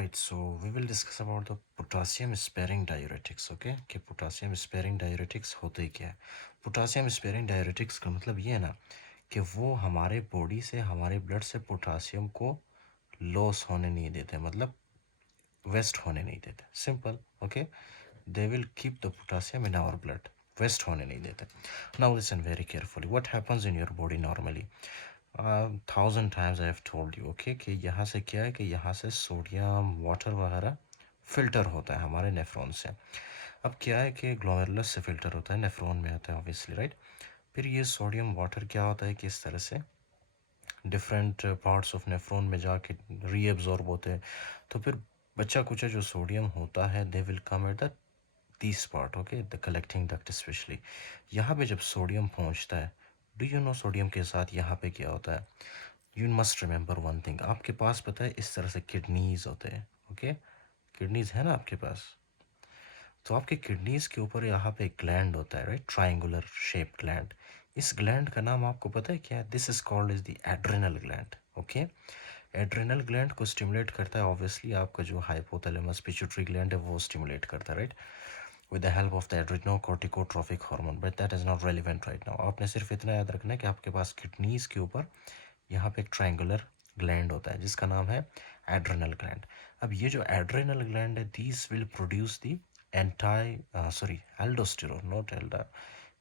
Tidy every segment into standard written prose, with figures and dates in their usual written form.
Alright, so we will discuss about the potassium sparing diuretics, okay? कि potassium sparing diuretics होते क्या है? potassium sparing diuretics का मतलब ये है ना कि वो हमारे बॉडी से हमारे ब्लड से पोटासियम को लॉस होने नहीं देते, मतलब वेस्ट होने नहीं देते. Simple, okay? They will keep the potassium in our blood, waste होने नहीं देते. Now listen very carefully, what happens in your body normally? 1000 times I have told you, okay, कि यहाँ से क्या है कि यहाँ से सोडियम वाटर वगैरह फ़िल्टर होता है हमारे नेफ्रॉन से. अब क्या है कि ग्लोमेरुलस से फ़िल्टर होता है, नेफ्रॉन में आता है ऑब्वियसली, राइट? फिर ये सोडियम वाटर क्या होता है कि इस तरह से डिफरेंट पार्ट्स ऑफ नेफ्रॉन में जाके रीएब्जॉर्ब होते हैं. तो फिर बच्चा कुछ जो सोडियम होता है they will come at the this part, okay, the collecting duct specially. यहाँ पे जब सोडियम पहुँचता है, डू यू नो सोडियम के साथ यहाँ पे क्या होता है? You must remember one thing, आपके पास पता है इस तरह से किडनीज होते हैं, ओके? किडनीज है ना आपके पास? तो आपके किडनीज के ऊपर यहाँ पे एक ग्लैंड होता है, राइट? Triangular shape gland. इस ग्लैंड का नाम आपको पता है क्या है? This is called is the adrenal gland, okay? Adrenal gland को स्टिमुलेट करता है ऑब्वियसली आपका जो हाइपोथैलेमस पिट्यूटरी ग्लैंड है, वो स्टिमुलेट करता है, right? with the help of the adrenocorticotropic hormone, but that is not relevant right now. आपने सिर्फ इतना याद रखना है कि आपके पास किडनीज के ऊपर यहाँ पे एक ट्रायंगुलर ग्लैंड होता है जिसका नाम है एड्रेनल ग्लैंड. अब ये जो एड्रेनल ग्लैंड है, these will produce the anti sorry aldosterone, not alda,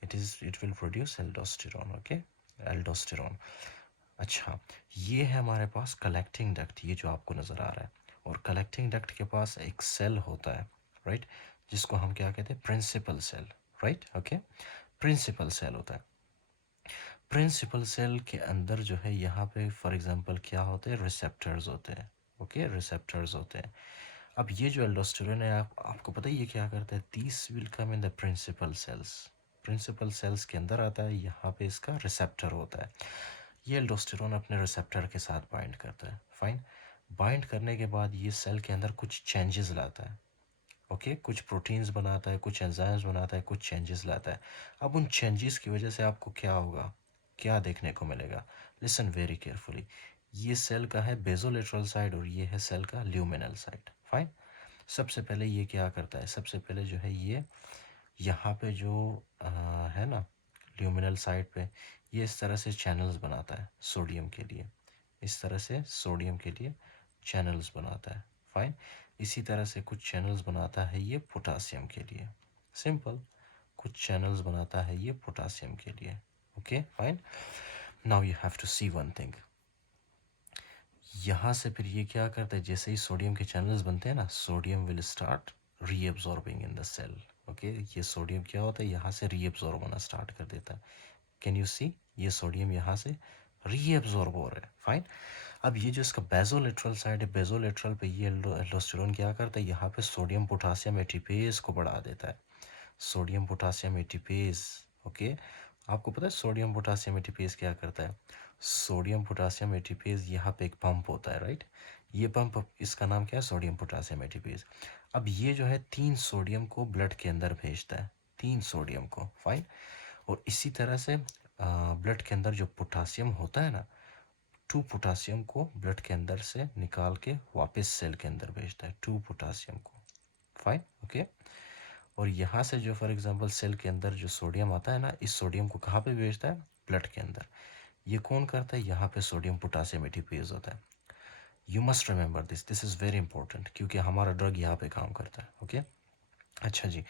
it will produce aldosterone, okay? Aldosterone. अच्छा, ये है हमारे पास कलेक्टिंग डक्ट, ये जो आपको नज़र आ रहा है. और कलेक्टिंग डक्ट के पास एक सेल होता है, राइट? जिसको हम क्या कहते हैं? Principal cell, right? Okay, principal cell होता है. प्रिंसिपल सेल के अंदर जो है यहाँ पे फॉर एग्जांपल क्या होते हैं? रिसेप्टर्स होते हैं, ओके? रिसेप्टर्स होते हैं. अब ये जो एल्डोस्टेरोन है, आपको पता है ये क्या करता है? This will come in the principal cells. Principal cells के अंदर आता है, यहाँ पे इसका रिसेप्टर होता है. ये एल्डोस्टेरोन अपने रिसेप्टर के साथ बाइंड करता है, फाइन. बाइंड करने के बाद ये सेल के अंदर कुछ चेंजेस लाता है, ओके? कुछ प्रोटीन्स बनाता है, कुछ एंजाइम्स बनाता है, कुछ चेंजेस लाता है. अब उन चेंजेस की वजह से आपको क्या होगा, क्या देखने को मिलेगा? Listen very carefully. ये सेल का है बेजोलेटरल साइड और ये है सेल का ल्यूमिनल साइड, फाइन. सबसे पहले ये क्या करता है? सबसे पहले जो है ये यहाँ पे जो है ना ल्यूमिनल साइड पे, ये इस तरह से चैनल्स बनाता है सोडियम के लिए. इस तरह से सोडियम के लिए चैनल्स बनाता है, फाइन. इसी तरह से कुछ चैनल्स बनाता है ये पोटासियम के लिए. सिंपल. कुछ चैनल्स बनाता है ये पोटासियम के लिए, okay, fine. Now you have to see one thing. यहाँ से फिर ये क्या करता है? जैसे ही सोडियम के चैनल्स बनते हैं ना, sodium will start reabsorbing in the cell, okay? ये सोडियम क्या होता है? यहाँ से रीअब्जॉर्ब होना स्टार्ट कर देता है. Can you see? ये सोडियम यहाँ से रीअब्जॉर्ब हो रहा है, फाइन. अब ये जो इसका बेजोलेटरल साइड है, बेजोलेटरल पे ये एल्डोस्टेरोन क्या करता है? यहाँ पे सोडियम पोटासियम एटीपेज को बढ़ा देता है. Sodium potassium ATPase, okay? आपको पता है सोडियम पोटासियम एटीपेज क्या करता है? सोडियम पोटासियम एटीपेज यहाँ पे एक पंप होता है, राइट? ये पंप, इसका नाम क्या है? Sodium potassium ATPase. अब ये जो है 3 सोडियम को ब्लड के अंदर भेजता है, 3 सोडियम को, फाइन. और इसी तरह से ब्लड के अंदर जो पोटासियम होता है ना, 2 पोटासियम को ब्लड के अंदर से निकाल के वापस सेल के अंदर भेजता है, 2 पोटासियम को, फाइन, ओके? और यहाँ से जो फॉर एग्जांपल सेल के अंदर जो सोडियम आता है ना, इस सोडियम को कहाँ पे भेजता है? ब्लड के अंदर. ये कौन करता है? यहाँ पे सोडियम पोटासियम एटीपेज होता है. You must remember this, this is very important क्योंकि हमारा ड्रग यहाँ पे काम करता है, ओके? अच्छा जी,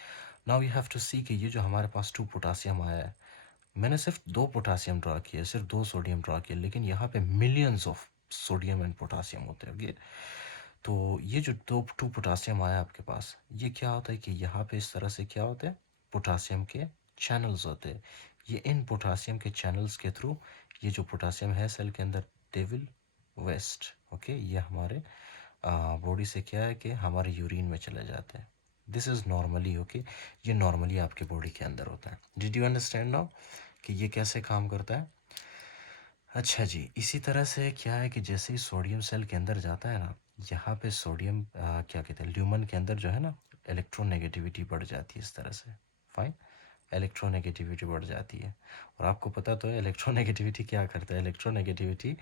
नाउ यू हैव टू सी कि ये जो हमारे पास 2 पोटासियम आया है, मैंने सिर्फ 2 पोटासियम ड्रा किए, सिर्फ 2 सोडियम ड्रा किए, लेकिन यहाँ पे millions of sodium and potassium होते हैं, ओके? तो ये जो 2 पोटासियम आया आपके पास, ये क्या होता है कि यहाँ पे इस तरह से क्या होते हैं? पोटासियम के चैनल्स होते हैं. ये इन पोटासियम के चैनल्स के थ्रू ये जो पोटासियम है सेल के अंदर, दे विल वेस्ट, ओके? ये हमारे बॉडी से क्या है कि हमारे यूरिन में चले जाते हैं. This is normally, okay? ये नॉर्मली आपके बॉडी के अंदर होता है. डिड यू अंडरस्टैंड नाउ कि ये कैसे काम करता है? अच्छा जी, इसी तरह से क्या है कि जैसे ही सोडियम सेल के अंदर जाता है ना, यहाँ पे सोडियम क्या कहते हैं, ल्यूमन के अंदर जो है ना, इलेक्ट्रोनेगेटिविटी बढ़ जाती है इस तरह से, फाइन. इलेक्ट्रोनेगेटिविटी बढ़ जाती है। और आपको पता तो है इलेक्ट्रोनेगेटिविटी क्या करता है। इलेक्ट्रोनेगेटिविटी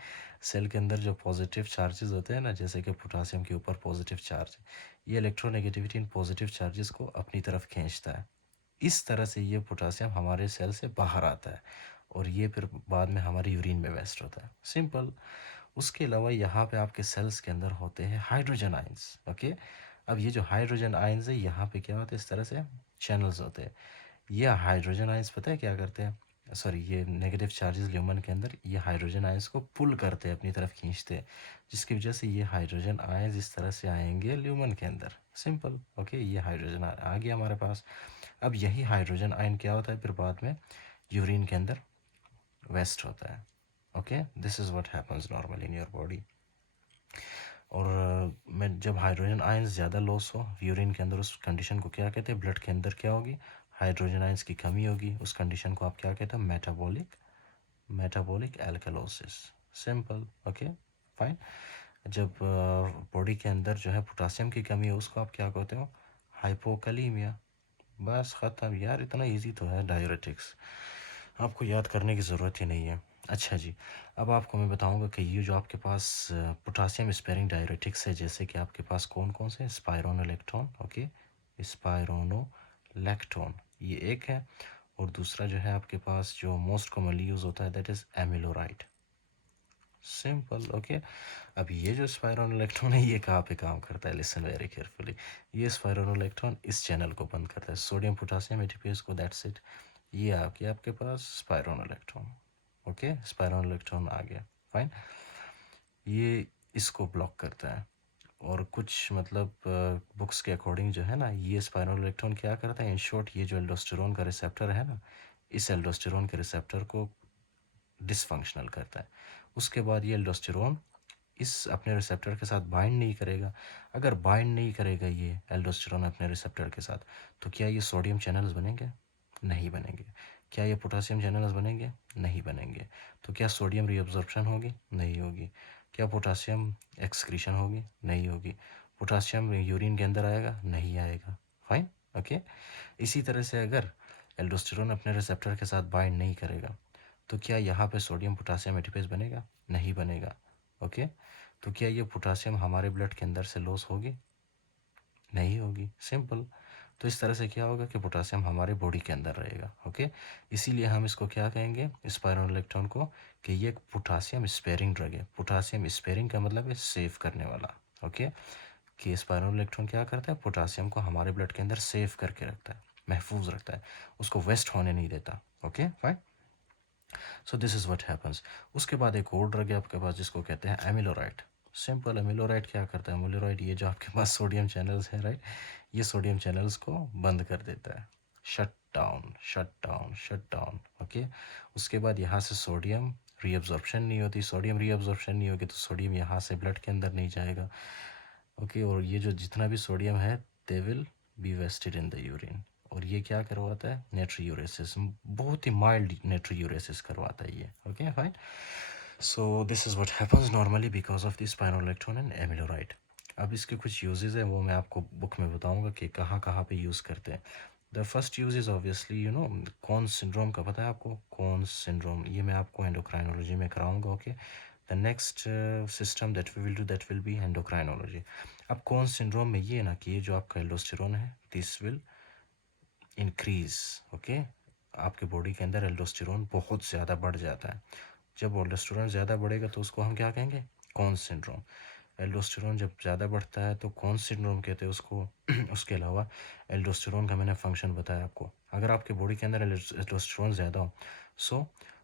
सेल के अंदर जो पॉजिटिव चार्जेस होते हैं ना, जैसे कि पोटासियम के ऊपर पॉजिटिव चार्ज, ये इलेक्ट्रोनेगेटिविटी इन पॉजिटिव चार्जेस को अपनी तरफ खींचता है। इस तरह से ये पोटासियम हमारे सेल से बाहर आता है और ये फिर बाद में हमारी यूरिन में वेस्ट होता है। सिंपल। उसके अलावा यहाँ पे आपके सेल्स के अंदर होते हैं हाइड्रोजन आयंस। ओके, अब ये जो हाइड्रोजन आयंस है यहाँ पे क्या होता है, इस तरह से चैनल्स होते हैं। ये हाइड्रोजन आयंस पता है क्या करते हैं, सॉरी, ये नेगेटिव चार्जेस ल्यूमन के अंदर ये हाइड्रोजन आयंस को पुल करते हैं, अपनी तरफ खींचते हैं, जिसकी वजह से ये हाइड्रोजन आयंस इस तरह से आएंगे ल्यूमन के अंदर। सिंपल। ओके, ये हाइड्रोजन आ गया हमारे पास। अब यही हाइड्रोजन आयन क्या होता है फिर बाद में यूरिन के अंदर वेस्ट होता है। Okay, this is what happens normally in your body. और मैं जब हाइड्रोजन आयंस ज़्यादा लॉस हो यूरिन के अंदर, उस कंडीशन को क्या कहते हैं, ब्लड के अंदर क्या होगी, हाइड्रोजन आयंस की कमी होगी। उस कंडीशन को आप क्या कहते हैं, metabolic alkalosis. Simple. Okay, fine. जब बॉडी के अंदर जो है पोटासियम की कमी है, उसको आप क्या कहते हो, हाइपोकलीमिया। बस ख़त्म यार, इतना इजी तो है डायरेटिक्स, आपको याद करने की ज़रूरत ही नहीं है। अच्छा जी, अब आपको मैं बताऊंगा कि ये जो आपके पास पोटासियम स्पेयरिंग डायरेटिक्स है, जैसे कि आपके पास कौन कौन से, स्पायरोनोलेक्टोन। ओके, स्पायरोनोलेक्टोन ये एक है, और दूसरा जो है आपके पास जो मोस्ट कॉमनली यूज़ होता है that is amiloride. Simple. Okay, अब ये जो स्पायरोनोलेक्ट्रॉन है ये कहाँ पे काम करता है, लिसन वेरी केयरफुली। ये स्पायरोनोलेक्ट्रॉन इस चैनल को बंद करता है, सोडियम पोटासियम एटीपीएस को, दैट्स इट। ये आपके पास स्पायरोनोलेक्ट्रॉन। ओके, स्पायरोनोलेक्ट्रॉन आ गया, फाइन। ये इसको ब्लॉक करता है। और कुछ मतलब बुक्स के अकॉर्डिंग जो है ना, ये स्पायरोनोलेक्ट्रॉन क्या करता है, इन शॉर्ट ये जो एल्डोस्टेरोन का रिसेप्टर है ना, इस एल्डोस्टेरोन के रिसेप्टर को डिसफंक्शनल करता है। उसके बाद ये एल्डोस्टेरोन इस अपने रिसेप्टर के साथ बाइंड नहीं करेगा। अगर बाइंड नहीं करेगा ये एल्डोस्टेरोन अपने रिसेप्टर के साथ, तो क्या ये सोडियम चैनल्स बनेंगे, नहीं बनेंगे। क्या ये पोटासियम चैनल्स बनेंगे, नहीं बनेंगे। तो क्या सोडियम रीअब्जॉर्प्शन होगी, नहीं होगी। क्या पोटासियम एक्सक्रीशन होगी, नहीं होगी। पोटासियम यूरिन के अंदर आएगा, नहीं आएगा। फाइन। ओके, इसी तरह से अगर एल्डोस्टेरोन अपने रिसेप्टर के साथ बाइंड नहीं करेगा, तो क्या यहाँ पे सोडियम पोटासियम एटीपेस बनेगा, नहीं बनेगा। ओके, तो क्या ये पोटासियम हमारे ब्लड के अंदर से लॉस होगी, नहीं होगी। सिंपल। तो इस तरह से क्या होगा कि पोटासियम हमारे बॉडी के अंदर रहेगा। ओके, इसीलिए हम इसको क्या कहेंगे, स्पायरोनोलेक्ट्रॉन को, कि ये एक पोटासियम स्पेयरिंग ड्रग है। पोटासियम स्पेयरिंग का मतलब है सेव करने वाला। ओके, कि स्पायरोनोलेक्ट्रॉन क्या करता है, पोटासियम को हमारे ब्लड के अंदर सेव करके रखता है, महफूज रखता है, उसको वेस्ट होने नहीं देता। Okay, fine. So this is what happens. उसके बाद एक और ड्रग है आपके पास जिसको कहते हैं एमिलोराइड। सिंपल। एमिलोराइड क्या करता है, एमिलोराइड ये जो आपके पास सोडियम चैनल्स है, राइट, ये सोडियम चैनल्स को बंद कर देता है, shut down, shut down, shut down. Okay, उसके बाद यहाँ से सोडियम रीअब्जॉर्प्शन नहीं होती, सोडियम रीअब्जॉर्प्शन नहीं होगी तो सोडियम यहाँ से ब्लड के अंदर नहीं जाएगा। ओके, और ये जो जितना भी सोडियम है they will be wasted in the urine. और ये क्या करवाता है, नेट्रीयूरेसिस, बहुत ही माइल्ड नेट्रीयूरेसिस करवाता है ये। Okay, fine. So this is what happens normally because of the spironolactone and amiloride. अब इसके कुछ यूजेस हैं, वो मैं आपको बुक में बताऊंगा कि कहाँ कहाँ पे यूज़ करते हैं। The first use is obviously cons syndrome का पता है आपको, कॉन्स सिंड्रोम, ये मैं आपको एंडोक्राइनोलॉजी में कराऊंगा। Okay, the next system that we will do that will be endocrinology. अब कॉन्स सिंड्रोम में ये ना कि ये जो आपका एल्डोस्टेरोन है दिस विल इंक्रीज। ओके, आपके बॉडी के अंदर एल्डोस्टेरोन बहुत ज़्यादा बढ़ जाता है। जब एल्डोस्टेरोन ज़्यादा बढ़ेगा तो उसको हम क्या कहेंगे, कॉन्स सिंड्रोम। एल्डोस्टेरोन जब ज़्यादा बढ़ता है तो कौन सिंड्रोम कहते हैं उसको। उसके अलावा एल्डोस्टेरोन का मैंने फंक्शन बताया आपको, अगर आपके बॉडी के अंदर एल्डोस्टेरोन ज़्यादा हो, सो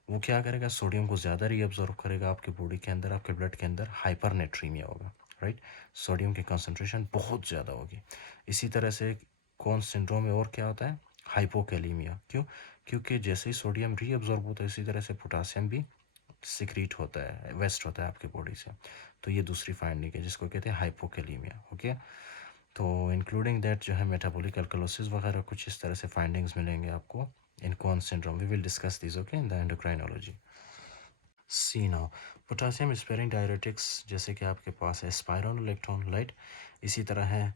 वो क्या करेगा, सोडियम को ज़्यादा रीअब्जॉर्ब करेगा आपके बॉडी के अंदर, आपके ब्लड के अंदर हाइपरनेट्रीमिया होगा, राइट, सोडियम की कंसनट्रेशन बहुत ज़्यादा होगी। इसी तरह से कौन सिंड्रोम में और क्या होता है, हाइपोकैलीमिया। क्यों, क्योंकि जैसे ही सोडियम रीअब्जॉर्ब होता है इसी तरह से पोटासियम भी सिक्रीट होता है, वेस्ट होता है आपकी बॉडी से। तो ये दूसरी फाइंडिंग है जिसको कहते हैं हाइपोकैलीमिया। ओके, तो इंक्लूडिंग दैट जो है मेटाबॉलिक अल्कलोसिस वगैरह कुछ इस तरह से फाइंडिंग्स मिलेंगे आपको in Conn syndrome. We will discuss this okay in the endocrinology. See now, potassium sparing diuretics जैसे कि आपके पास है स्पायरोनोलेक्ट्रोन, राइट, इसी तरह है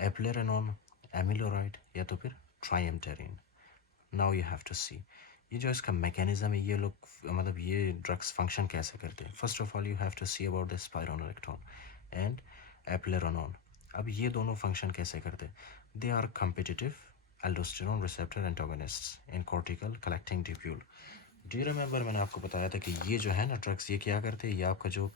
एप्लेरेनोन, एमिलोराइड या तो फिर ट्राइएमटेरिन। नाउ यू हैव टू सी ये जो इसका मैकेनिज्म है, ये लोग मतलब ये ड्रग्स फंक्शन कैसे करते हैं। First of all you have to see about the spironolactone and eplerenone. अब ये दोनों फंक्शन कैसे करते हैं। They are competitive aldosterone receptor antagonists in cortical collecting tubule. Do you remember मैंने आपको बताया था कि ये जो है ना ड्रग्स, ये क्या करते हैं, ये आपका जो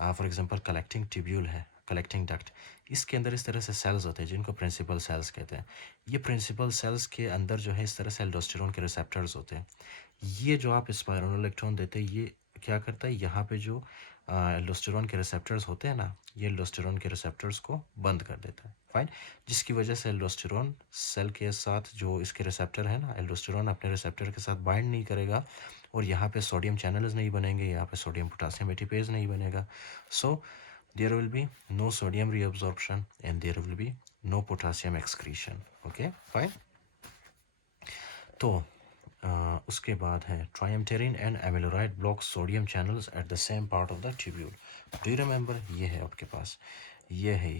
फॉर एग्जांपल कलेक्टिंग ट्यूब्यूल है, कलेक्टिंग डक्ट, इसके अंदर इस तरह से सेल्स होते हैं जिनको प्रिंसिपल सेल्स कहते हैं। ये प्रिंसिपल सेल्स के अंदर जो है इस तरह से एल्डोस्टेरोन के रिसेप्टर्स होते हैं। ये जो आप स्पाइरोनोलेक्ट्रॉन देते हैं, ये क्या करता है, यहाँ पे जो एल्डोस्टेरोन के रिसेप्टर्स होते हैं ना, ये एल्डोस्टेरोन के रिसेप्टर्स को बंद कर देता है। फाइन। जिसकी वजह से एल्डोस्टेरोन सेल के साथ जो इसके रिसेप्टर है ना, एल्डोस्टेरोन अपने रिसेप्टर के साथ बाइंड नहीं करेगा और यहाँ पे सोडियम चैनल्स नहीं बनेंगे, यहाँ पे सोडियम पोटासियम एटीपेज नहीं बनेगा। So there will be no sodium reabsorption and there will be no potassium excretion. Okay fine. तो उसके बाद है triamterene and amiloride block sodium channels at the same part of the tubule. Do you remember, ये है आपके पास, ये है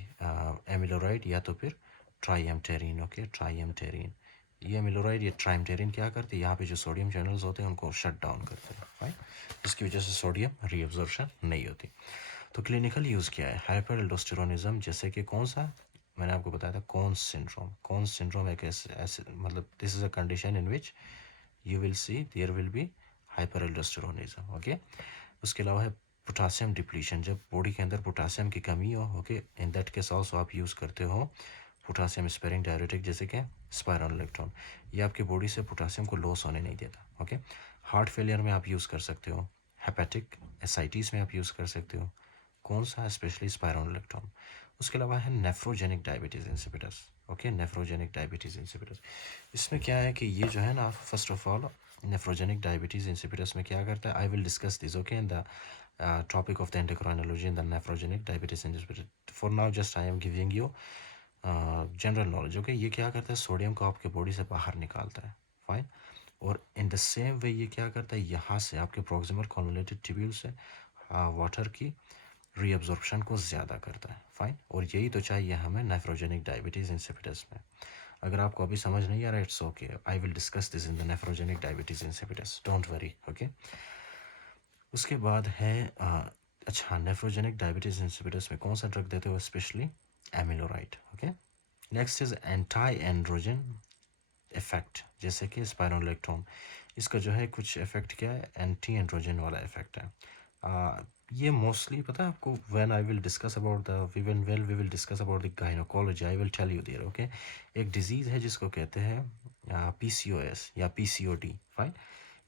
amiloride या तो फिर ट्राइएम्टेरिन। ओके, ट्राइएम्टेरिन, ये एमिलोराइड ये ट्राइएम्टेरिन क्या करते हैं, यहाँ पे जो सोडियम चैनल्स होते हैं उनको शट डाउन करते हैं। राइट, जिसकी वजह से सोडियम रीअब्जॉर्प्शन नहीं होती। तो क्लिनिकल यूज़ क्या है, हाइपर एल्डोस्टेरोनिज्म, जैसे कि कौन सा, मैंने आपको बताया था कॉन्स सिंड्रोम। कॉन्स सिंड्रोम एक ऐसे मतलब this is a condition in which you will see there will be hyperaldosteronism। Okay, उसके अलावा है पोटासियम डिप्लीशन, जब बॉडी के अंदर पोटासियम की कमी हो। Okay, in that case also आप यूज़ करते हो पोटासियम स्पेरिंग डायरेटिक जैसे कि स्पाइरोनोलेक्ट्रॉन। ये आपकी बॉडी से पोटासियम को लॉस होने नहीं देता। ओके, हार्ट फेलियर में आप यूज़ कर सकते हो, हेपेटिक एसाइटिस में आप यूज़ कर सकते हो, कौन सा, स्पेशली स्पाइरोनोलेक्ट्रॉन। उसके अलावा है nephrogenic diabetes insipidus. Okay, nephrogenic diabetes insipidus, इसमें क्या है कि ये जो है ना, first of all nephrogenic diabetes insipidus में क्या करता है, आई will discuss this okay in the topic of the endocrinology in the nephrogenic diabetes insipidus. For now just I am giving you general knowledge. Okay, ये क्या करता है, sodium को आपके बॉडी से बाहर निकालता है। फाइन। और इन द सेम वे ये क्या करता है, यहाँ से आपके प्रोक्सिमल कॉन्वोल्यूटेड ट्यूब्यूल से वाटर की रीअब्जॉर्प्शन को ज़्यादा करता है। फाइन। और यही तो चाहिए हमें नेफ्रोजेनिक डायबिटीज़ इंसिपिटस में। अगर आपको अभी समझ नहीं आ रहा, it's okay, I will discuss this in the nephrogenic diabetes insipidus, don't worry. Okay, उसके बाद है अच्छा, नेफ्रोजेनिक डायबिटीज़ इंसिपिटस में कौन सा ड्रग देते हो, specially amiloride. Okay, next is anti androgen effect, जैसे कि स्पाइरोनोलेक्ट्रॉन, इसका जो है कुछ इफेक्ट क्या है, एंटी एंड्रोजन वाला इफेक्ट है। ये मोस्टली पता है आपको, when I will discuss about the we will discuss about the gynaecology, I will tell you there. Okay, एक डिजीज़ है जिसको कहते हैं पीसीओएस या पीसीओडी। फाइन,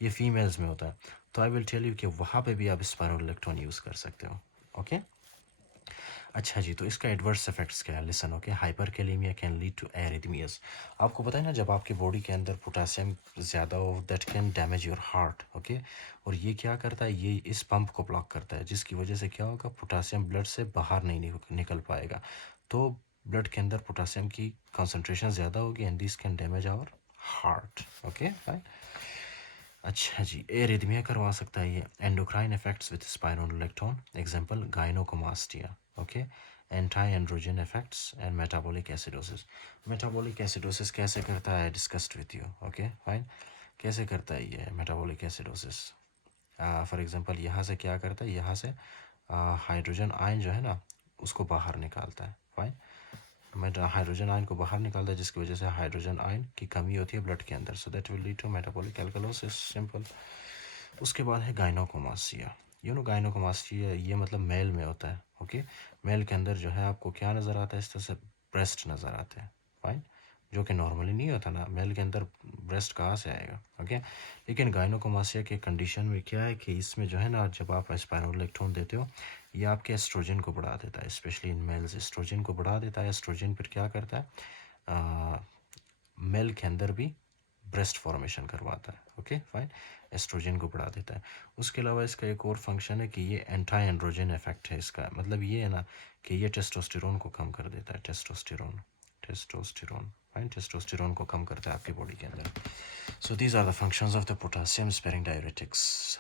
ये फीमेल्स में होता है। तो आई विल टेल यू कि वहाँ पे भी आप स्पाइरोनोलेक्ट्रॉन यूज़ कर सकते हो। ओके, अच्छा जी, तो इसका एडवर्स इफेक्ट्स क्या है, listen. Okay, hyperkalaemia can lead to arrhythmias. आपको पता है ना, जब आपकी बॉडी के अंदर पोटासियम ज़्यादा हो, that can damage your heart. Okay, और ये क्या करता है, ये इस पंप को ब्लॉक करता है, जिसकी वजह से क्या होगा, पोटासियम ब्लड से बाहर नहीं निकल पाएगा। तो ब्लड के अंदर पोटासियम की कॉन्सेंट्रेशन ज़्यादा होगी and this can damage our heart. Okay fine. अच्छा जी, एरिथमिया करवा सकता है ये। Endocrine effects with spironolactone, example gynaecomastia. Okay, anti androgen effects and metabolic acidosis. Metabolic acidosis कैसे करता है, discussed with you. Okay fine, कैसे करता है ये मेटाबॉलिक एसिडोसिस। फॉर एग्जांपल यहाँ से क्या करता है, यहाँ से हाइड्रोजन आयन जो है ना उसको बाहर निकालता है। फाइन, हाइड्रोजन आयन को बाहर निकालता है, जिसकी वजह से हाइड्रोजन आयन की कमी होती है ब्लड के अंदर, so that will lead to metabolic alkalosis, simple. उसके बाद है गायनोकोमास्टिया। यू नो गायनोकोमास्टिया, ये मतलब मेल में होता है। ओके, मेल के अंदर जो है आपको क्या नज़र आता है, इस तरह से ब्रेस्ट नज़र आते हैं। फाइन, जो कि नॉर्मली नहीं होता ना, मेल के अंदर ब्रेस्ट कहाँ से आएगा। ओके, लेकिन गायनोकोमास्टिया के कंडीशन में क्या है कि इसमें जो है ना, जब आप स्पाइरोनोलेक्ट्रॉन देते हो, ये आपके एस्ट्रोजन को बढ़ा देता है, स्पेशली इन मेल्स एस्ट्रोजन को बढ़ा देता है। एस्ट्रोजन फिर क्या करता है, मेल के अंदर भी ब्रेस्ट फॉर्मेशन करवाता है। ओके फाइन, एस्ट्रोजन को बढ़ा देता है। उसके अलावा इसका एक और फंक्शन है कि ये एंटी एंड्रोजन इफेक्ट है इसका, मतलब ये है ना कि ये टेस्टोस्टेरोन को कम कर देता है। टेस्टोस्टेरोन, टेस्टोस्टेरोन, फाइन, टेस्टोस्टेरोन को कम करता है आपकी बॉडी के अंदर। So these are the functions of the potassium sparing diuretics.